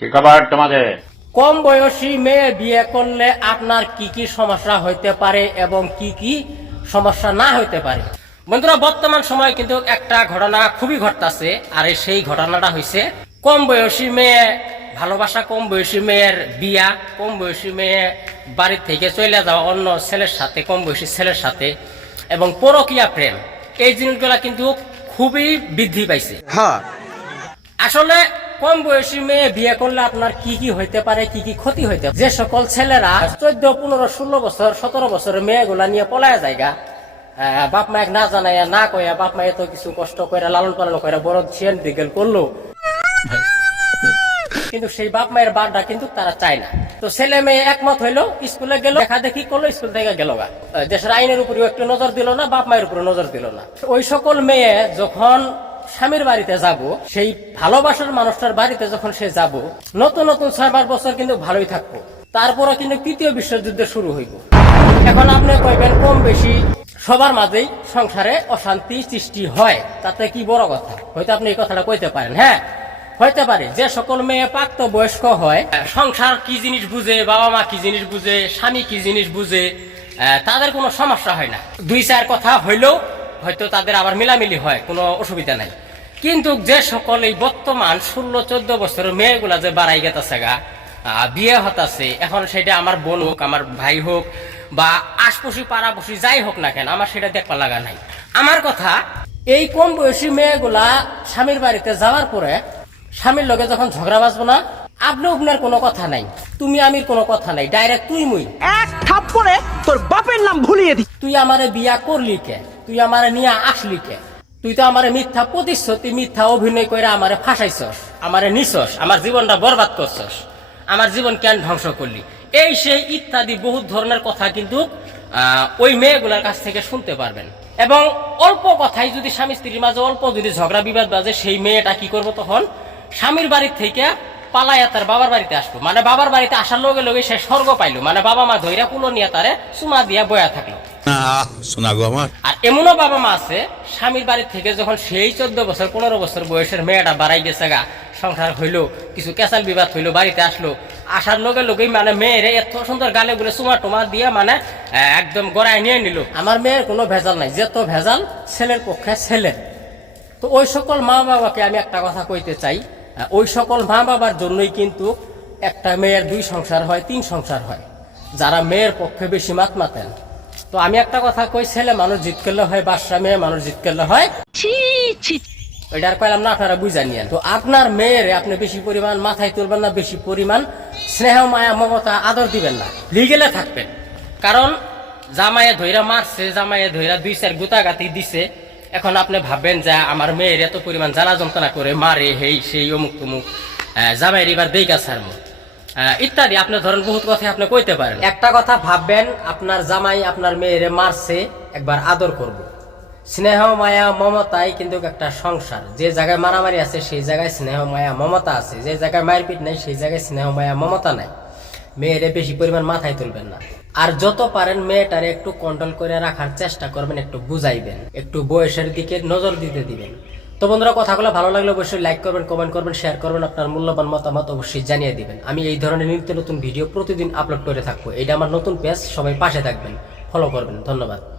কি খবর তোমাদের? কম বয়সী মেয়ে বিয়ে করলে আপনার কি কি সমস্যা হইতে পারে এবং কি কি সমস্যা না হইতে পারে। বন্ধুরা, বর্তমান সময়ে কিন্তু একটা ঘটনা খুবই ঘটতেছে, আর সেই ঘটনাটা হয়েছে কম বয়সী মেয়ে ভালোবাসা, কম বয়সী মেয়ের বিয়া, কম বয়সী মেয়ে বাড়ি থেকে চলে যাওয়া অন্য ছেলের সাথে, কম বয়সী ছেলের সাথে, এবং পরকীয়া প্রেম। এই জিনিসগুলা কিন্তু খুবই বৃদ্ধি পাইছে। আসলে কম বয়সী মেয়ে বিয়ে করলে আপনার কি কি হইতে পারে, কি কি ক্ষতি হইতে পারে। যে সকল ছেলেরা 14, 15, 16 বছর, 17 বছরের মেয়েগুলা নিয়ে পলায় জায়গা, বাপ মায়ের না জানাইয়া না কইয়া, বাপ মায়ে তো কিছু কষ্ট করে লালন পালন করে বড় ছিয়ান দিগেল করলো, কিন্তু সেই বাপ মায়ের বারটা কিন্তু তারা চায় না। তো ছেলে মেয়ে একমত হইলো, স্কুলে গেল, দেখা দেখি করলো, স্কুল থেকে গেল গা। দেশের আইনের উপরেও একটু নজর দিল না, বাপ মায়ের উপরে নজর দিল না। ওই সকল মেয়ে যখন স্বামীর বাড়িতে যাব, সেই ভালোবাসার মানুষটার বাড়িতে যখন সে যাব, নতুন নতুন 6-5 বছর কিন্তু ভালোই থাকবো, তারপরে কিন্তু তৃতীয় বিশ্বযুদ্ধ শুরু হইব। এখন আপনি কইবেন কম বেশি সবার মাঝেই সংসারে অশান্তি সৃষ্টি হয়, তাতে কি বড় কথা? হয়তো আপনি এই কথাটা কইতে পারেন, হ্যাঁ হইতে পারে। যে সকল মেয়ে প্রাপ্ত বয়স্ক হয়, সংসার কি জিনিস বুঝে, বাবা মা কি জিনিস বুঝে, স্বামী কি জিনিস বুঝে, তাদের কোনো সমস্যা হয় না। 2-4 কথা হইলেও হয়তো তাদের আবার মিলামিলি হয়, কোনো অসুবিধা নাই। কিন্তু যে সকল এই বর্তমান 16-14 বছরের মেয়েগুলা যে বাড়াই গেতেছে গা, বিয়ে হতাছে, এখন সেটা আমার বোন হোক, আমার ভাই হোক, বা আশপাশি পাড়াপশি যাই হোক না কেন, আমার সেটা দেখবার লাগা নাই। আমার কথা, এই কম বয়সী মেয়েগুলা স্বামীর বাড়িতে যাওয়ার পরে স্বামীর লগে যখন ঝগড়া বাজবো না, আপনি আপনার কোনো কথা নাই, তুমি আমির কোনো কথা নাই, ডাইরেক্ট তুই মুই এক থাপ্পড়ে তোর বাপের নাম ভুলিয়ে দি। তুই আমারে বিয়া করলি কে, তুই আমারে নিয়ে আসলি কে, তুই তো আমারে মিথ্যা প্রতিশ্রুতি, মিথ্যা অভিনয় করে আমারে ফাঁসাইছস, আমারে নিছস, আমার জীবনটা বরবাদ করছস, আমার জীবন কেন ধ্বংস করলি, এই সেই ইত্যাদি বহুত ধরনের কথা কিন্তু ওই মেয়েগুলোর কাছ থেকে শুনতে পারবেন। এবং অল্প কথাই যদি স্বামী স্ত্রীর মাঝে অল্প যদি ঝগড়া বিবাদ বাজে, সেই মেয়েটা কি করবো তখন, স্বামীর বাড়ির থেকে পালাইয়া তার বাবার বাড়িতে আসবো। মানে বাবার বাড়িতে আসার লগে লগে সে স্বর্গ পাইলো, মানে বাবা মা ধৈরা কুলো নিয়ে তারে চুমা দিয়া বয়া থাকলো। আর এমনও বাবা মা আছে, স্বামীর বাড়ি থেকে যখন সেই 14 বছর 15 বছর বয়সের মেয়েটা বাড়াই গেছে গা, সংসার হইলো, কিছু কেসাল বিবাদ হইলো, বাড়িতে আসলো, আসার লগে লগেই মানে মেয়েরে এত সুন্দর গালে গুলে চুমা টুমা দিয়া মানে একদম গড়ায় নিয়ে নিল। আমার মেয়ের কোনো ভেজাল নাই, যত ভেজাল ছেলের পক্ষে ছেলের। তো ওই সকল মা বাবাকে আমি একটা কথা কইতে চাই, ওই সকল মা বাবার জন্যই কিন্তু একটা মেয়ের 2 সংসার হয়, 3 সংসার হয়, যারা মেয়ের পক্ষে বেশি মাত মাতেন। তো আমি একটা কথা কই, ছেলে মানুষ জিত করলে হয় বাদশা, মেয়ে মানুষ জিত করলে হয় ওইটার কইলাম না, আপনারা বুঝা নিয়েন। তো আপনার মেয়ের আপনি বেশি পরিমাণ মাথায় তুলবেন না, বেশি পরিমাণ স্নেহ মায়া মমতা আদর দিবেন না, লিগেলে থাকবেন। কারণ জামাইয়ে ধৈরা মারছে, জামাইয়ে ধৈরা 2-4 গুতাগাতি দিছে, এখন আপনি ভাববেন যে আমার মেয়ের এত পরিমাণ জ্বালা যন্ত্রণা করে মারে, হেই সেই অমুক তমুক, জামাইয়ের এবার দেইকা ছাড়মু ইত্যাদি, আপনি ধরেন বহুত কথা আপনি কইতে পারেন। একটা কথা ভাববেন, আপনার জামাই আপনার মেয়েরে মারছে, একবার আদর করব। স্নেহ মায়া মমতাই কিন্তু একটা সংসার। যে জায়গায় মারামারি আছে সেই জায়গায় স্নেহ মায়া মমতা আছে, যে জায়গায় মারপিট নাই সেই জায়গায় স্নেহ মায়া মমতা নাই। মেয়েরে বেশি পরিমাণ মাথায় তুলবেন না, আর যত পারেন মেয়েটারে একটু কন্ট্রোল করে রাখার চেষ্টা করবেন, একটু বুঝাইবেন, একটু বয়সের দিকে নজর দিতে দিবেন। তো বন্ধুরা, কথাগুলো ভালো লাগলে অবশ্যই লাইক করবেন, কমেন্ট করবেন, শেয়ার করবেন, আপনার মূল্যবান মতামত অবশ্যই জানিয়ে দিবেন। আমি এই ধরনের নিত্য নতুন ভিডিও প্রতিদিন আপলোড করে থাকবো। এটা আমার নতুন পেজ, সবাই পাশে থাকবেন, ফলো করবেন। ধন্যবাদ।